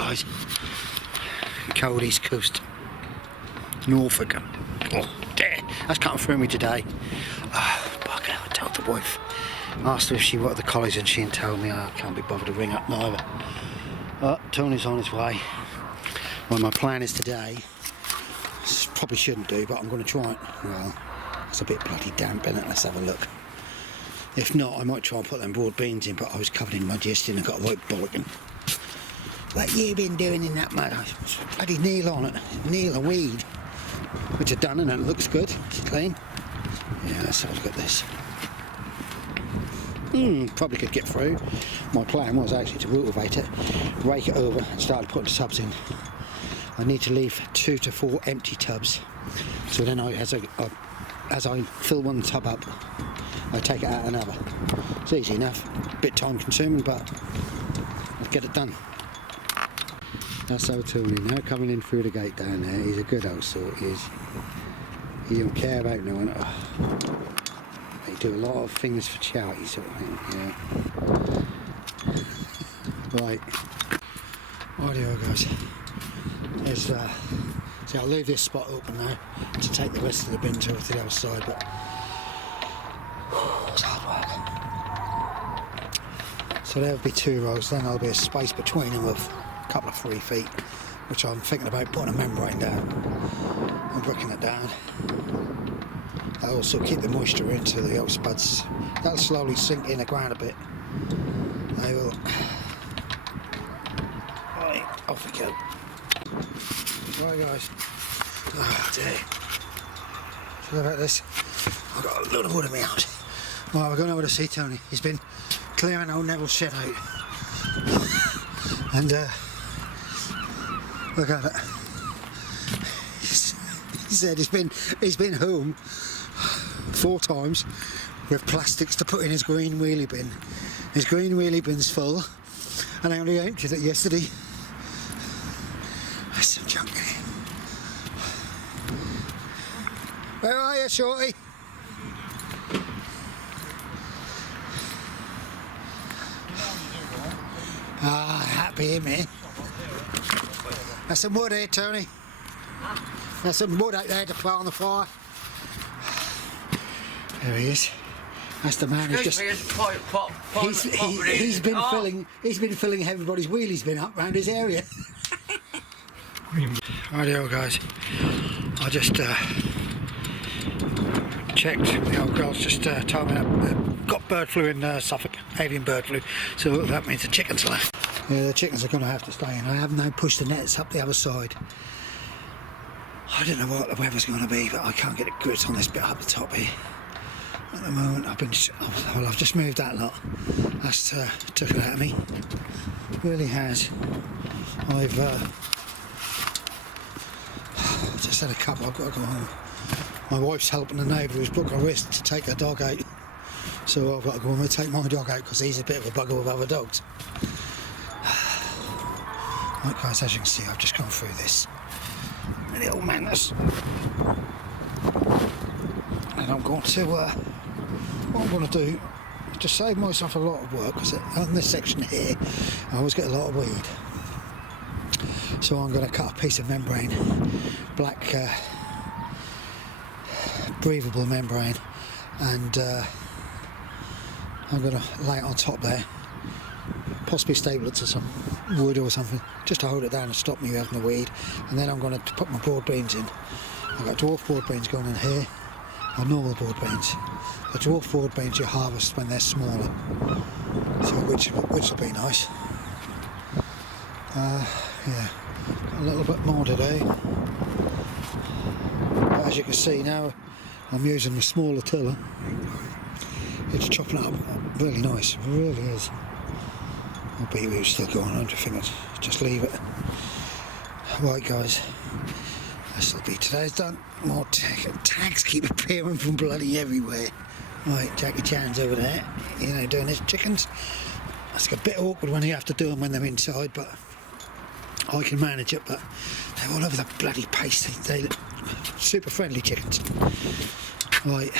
guys. Cold East Coast, Norfolk. Oh, dear, that's cutting through me today. Oh, bugger, I told the wife. Asked her if she wanted the collies and she didn't tell me. I can't be bothered to ring up neither. Tony's on his way. Well, my plan is today, probably shouldn't do, but I'm going to try it. Well, it's a bit bloody damp in it. Let's have a look. If not, I might try and put them broad beans in, but I was covered in mud yesterday and I got a right bollocking. What you been doing in that mud? Bloody kneel on it. Kneel a weed. Which I've done and it looks good. It's clean. Yeah, let's have a look at this. Probably could get through. My plan was actually to rotovate it, rake it over and start putting tubs in. I need to leave 2 to 4 empty tubs. So then as I fill one tub up, I take it out another. It's easy enough. A bit time consuming, but I'll get it done. That's old Tony now coming in through the gate down there. He's a good old sort, he is. He don't care about no one. Oh. They do a lot of things for charity sort of thing, yeah. Right. Rightio guys. There's see, I'll leave this spot open now to take the rest of the bins over to the other side, but it's hard work. So there'll be 2 rows, then there'll be a space between them of a couple of 3 feet, which I'm thinking about putting a membrane down and bricking it down. That'll also keep the moisture into the old spuds. That'll slowly sink in the ground a bit. They will. Right, off we go. Right guys. Oh dear. Sorry about this. I've got a load of wood in my house. Right, we're going over to see Tony. He's been clearing old Neville's shed out. And look at it. He said he's been home 4 times with plastics to put in his green wheelie bin. His green wheelie bin's full, and I only emptied it yesterday. There's some junk in it. Where are you, Shorty? Ah, happy him here. There's some wood here, Tony. There's some wood out there to put on the fire. There he is. That's the man who's just. He's been filling everybody's wheelies bin up around his area. Rightio guys. I just checked. The old girl's just told me that got bird flu in Suffolk, avian bird flu. So that means the chickens are left. Yeah, the chickens are going to have to stay in. I have now pushed the nets up the other side. I don't know what the weather's going to be, but I can't get a grip on this bit up the top here. At the moment, I've just moved that lot. That's took it out of me. It really has. I've just had a couple. I've got to go home. My wife's helping the neighbour who's broke her wrist to take her dog out. So I've got to go home and take my dog out because he's a bit of a bugger with other dogs. Right guys, as you can see, I've just gone through this little madness. And I'm going to, what I'm going to do, to save myself a lot of work, because on this section here, I always get a lot of weed. So I'm going to cut a piece of membrane, black breathable membrane, and I'm going to lay it on top there, possibly staple it to some wood or something, just to hold it down and stop me having the weed. And then I'm going to put my broad beans in. I've got dwarf broad beans going in here, or normal broad beans. The dwarf broad beans you harvest when they're smaller, so which will be nice. Yeah, a little bit more today. But as you can see now, I'm using the smaller tiller. It's chopping it up really nice, it really is. My beetroot's still going on, I think just leave it. Right guys, this will be today's done. More tags keep appearing from bloody everywhere. Right, Jackie Chan's over there, you know, doing his chickens. That's a bit awkward when you have to do them when they're inside, but I can manage it. But they're all over the bloody place. They look super friendly chickens. Right,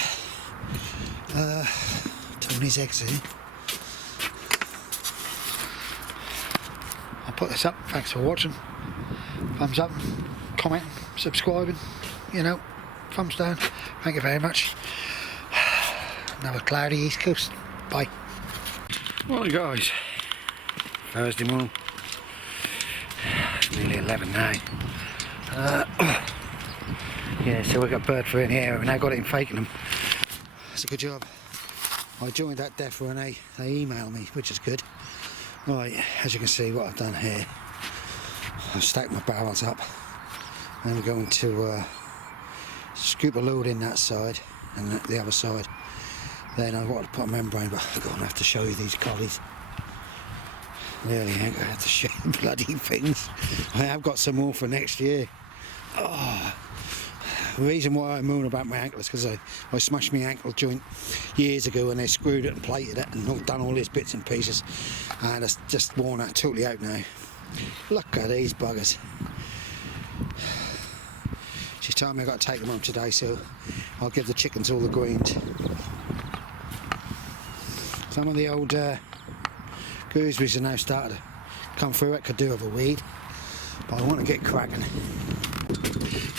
Tony's eggs here. put this up. Thanks for watching. Thumbs up, comment, subscribing, you know, thumbs down. Thank you very much. Another cloudy East Coast. Bye. Well guys, Thursday morning. It's nearly 11 now. Yeah, so we've got bird flu in here. We've now got it in Fakenham. That's a good job. I joined that Deaf Renee. They emailed me, which is good. Right, as you can see, what I've done here, I've stacked my barrels up. And I'm going to scoop a load in that side and the other side. Then I want to put a membrane, but I'm going to have to show you these collies. Really, I'm going to have to show you bloody things. I have got some more for next year. Oh. The reason why I moan about my ankle is because I smashed my ankle joint years ago and they screwed it and plated it and done all these bits and pieces, and it's just worn out, totally out now. Look at these buggers. She's told me I've got to take them home today, so I'll give the chickens all the greens. Some of the old gooseberries are now starting to come through. It could do with a weed, but I want to get cracking.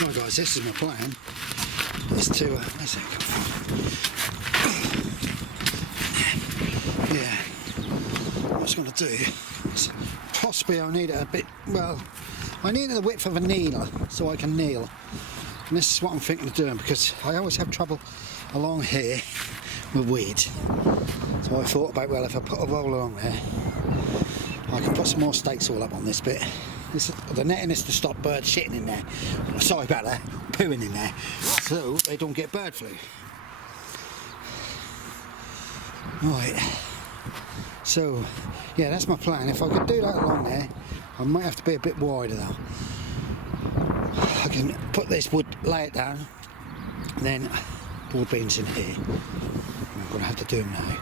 Right guys, this is my plan, is to, where's that come from? Yeah, what I was going to do is, possibly I'll need it a bit, well, I need the width of a kneeler so I can kneel. And this is what I'm thinking of doing, because I always have trouble along here with weeds. So I thought about, well, if I put a roll along there, I can put some more stakes all up on this bit. The netting is to stop birds shitting in there. Sorry about that, pooing in there, so they don't get bird flu. Right, so yeah, that's my plan. If I could do that along there, I might have to be a bit wider though. I can put this wood, lay it down, then broad beans in here. I'm going to have to do them now.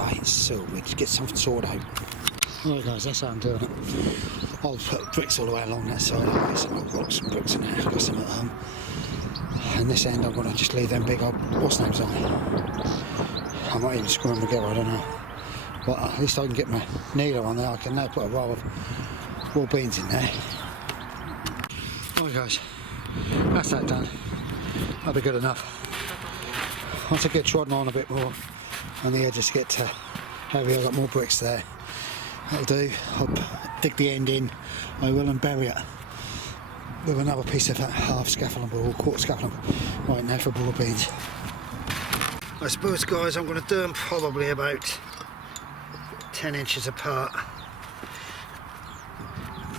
Right, so we just get something sorted out. Right guys, that's how I'm doing it. I'll put bricks all the way along that side. I'll get some rocks and bricks in there. I've got some at home. And this end I'm going to just leave them big old what's names on. I might even screw them together, I don't know. But at least I can get my needle on there. I can now put a roll of raw beans in there. Right guys, that's that done. That'll be good enough. Once I get trodden on a bit more and the edges get heavy, I've got more bricks there. That'll do. I'll dig the end in, I will, and bury it with another piece of that half scaffolding board or quarter scaffolding right now for broad beans. I suppose guys I'm going to do them probably about 10 inches apart.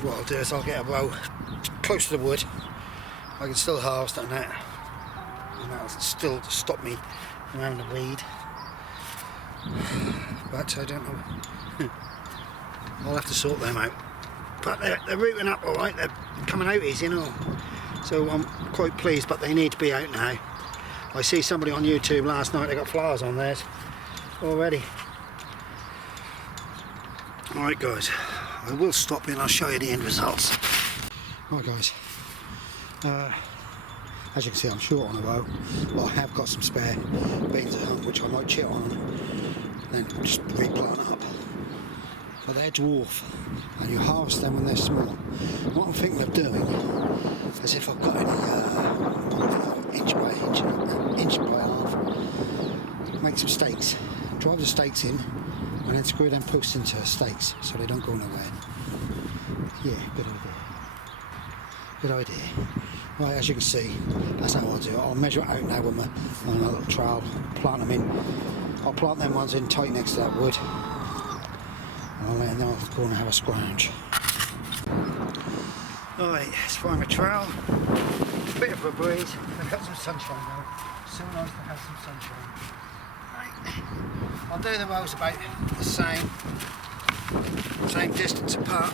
What I'll do is I'll get a row close to the wood. I can still harvest on that and that'll still stop me from having a weed, but I don't know. I'll have to sort them out, but they're rooting up alright, they're coming out easy, you know, so I'm quite pleased, but they need to be out now. I see somebody on YouTube last night, they got flowers on theirs already. Alright guys, I will stop you and I'll show you the end results. Right guys, as you can see I'm short on a row, but I have got some spare beans at home which I might chip on and then just replant up. But they're dwarf, and you harvest them when they're small. What I'm thinking of doing is, if I've got any inch by inch, inch by half, make some stakes, drive the stakes in, and then screw them posts into stakes so they don't go nowhere. Yeah, good idea. Good idea. Right, as you can see, that's how I'll do it. I'll measure it out now with my little trowel, plant them in. I'll plant them ones in tight next to that wood. And then I'll go and have a scrounge. Right, let's find my trowel. Bit of a breeze. I've got some sunshine though. So nice to have some sunshine. Right. I'll do the rows about the same distance apart.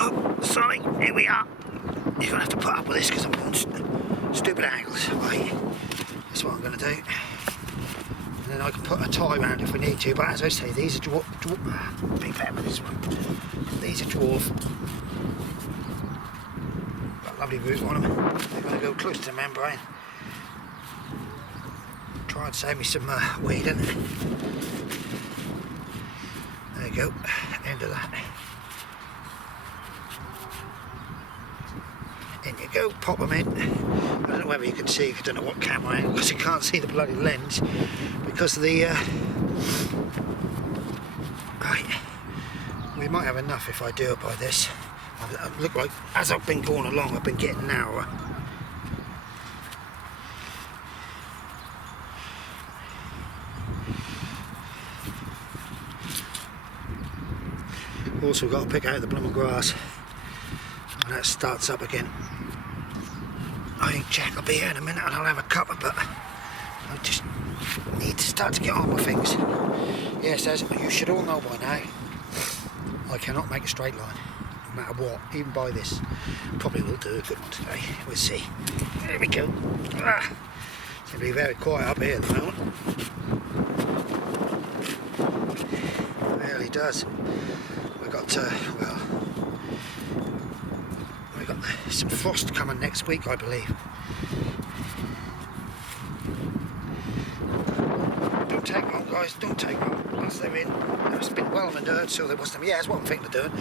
Oh, sorry, here we are. You're gonna have to put up with this because I'm on stupid angles. Right, that's what I'm gonna do. And then I can put a tie around if we need to, but as I say, these are dwarf. Be fair with this one. These are dwarf. Got a lovely root on them. They're going to go close to the membrane. Try and save me some weed, isn't it? There you go, end of that. In you go, pop them in. I don't know whether you can see, I don't know what camera angle, because you can't see the bloody lens because of the right. We might have enough if I do it by this. I look like, as I've been going along, I've been getting narrower. Also got to pick out the blooming grass when that starts up again. I think Jack will be here in a minute and I'll have a cuppa, but I just need to start to get on with things. Yes, as you should all know by now, I cannot make a straight line, no matter what, even by this. Probably will do a good one today, we'll see. There we go. It's going to be very quiet up here at the moment. It really does. We've got, well, we've got some frost coming next week, I believe. Don't take long, guys, don't take long. Once they're in, it's been well manured, so there wasn't. Yeah, that's what I'm thinking of doing.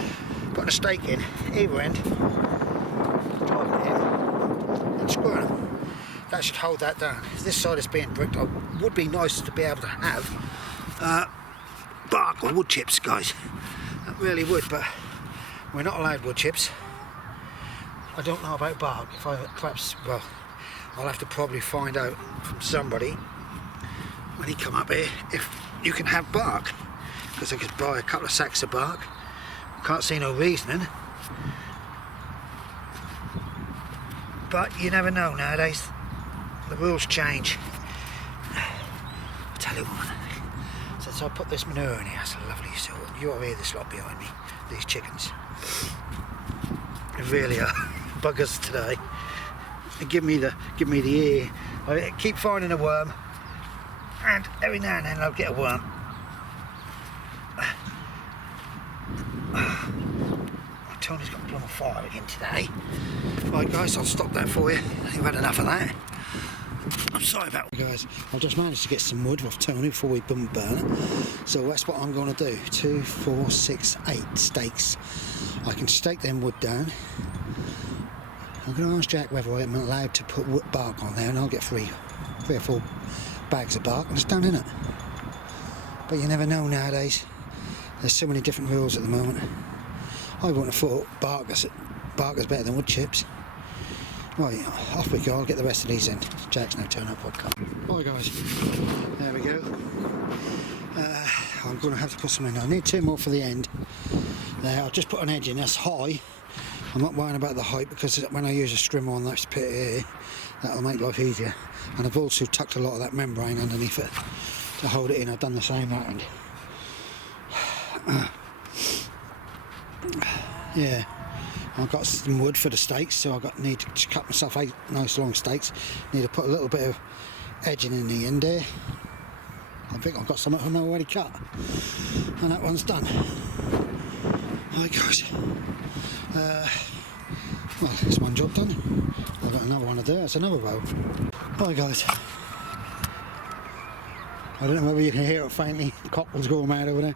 Putting a stake in either end, driving it in, and screwing them. That should hold that down. This side is being bricked. It would be nice to be able to have bark or wood chips, guys. That really would, but we're not allowed wood chips. I don't know about bark. If I perhaps, well, I'll have to probably find out from somebody when he come up here if you can have bark, because I could buy a couple of sacks of bark. Can't see no reasoning, but you never know nowadays. The rules change. I'll tell you what, since I put this manure in here, it's lovely. So you all hear this lot behind me, these chickens. They really are buggers today. They give me the ear. I keep finding a worm, and every now and then I'll get a worm. Tony's got a plum of fire again today. Right guys, I'll stop that for you. You've had enough of that. I'm sorry about it. Guys, I've just managed to get some wood off Tony before we burn it. So that's what I'm going to do. 2, 4, 6, 8 stakes. I can stake them wood down. I'm going to ask Jack whether I'm allowed to put wood bark on there, and I'll get 3 or 4 bags of bark and it's done, innit? But you never know nowadays. There's so many different rules at the moment. I wouldn't have thought bark is better than wood chips. Right, off we go. I'll get the rest of these in. Jack's now turn up podcast. Right guys, there we go. I'm going to have to put some in. I need 2 more for the end. There, I've just put an edge in. That's high. I'm not worrying about the height because when I use a strimmer on that pit here, that'll make life easier. And I've also tucked a lot of that membrane underneath it to hold it in. I've done the same that end. Yeah, I've got some wood for the stakes, so need to cut myself 8 nice long stakes. Need to put a little bit of edging in the end there. I think I've got some of them already cut, and that one's done. Right guys, well, that's one job done. I've got another one to do. That's another row. Right guys, I don't know whether you can hear it faintly. The cockles going mad over there.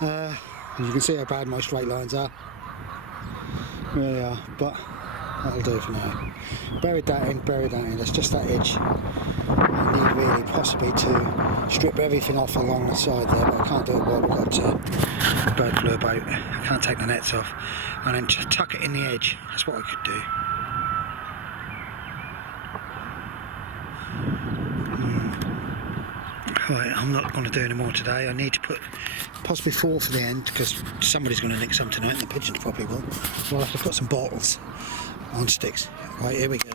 As you can see how bad my straight lines are. Really are, but that'll do for now. Buried that in, that's just that edge. I need really possibly to strip everything off along the side there, but I can't do it while we've got bird flu about. I can't take the nets off. And then just tuck it in the edge, that's what I could do. Right, I'm not going to do any more today. I need to put possibly 4 for the end because somebody's going to nick some tonight and the pigeons probably will. So I'll have to put some bottles on sticks. Right, here we go.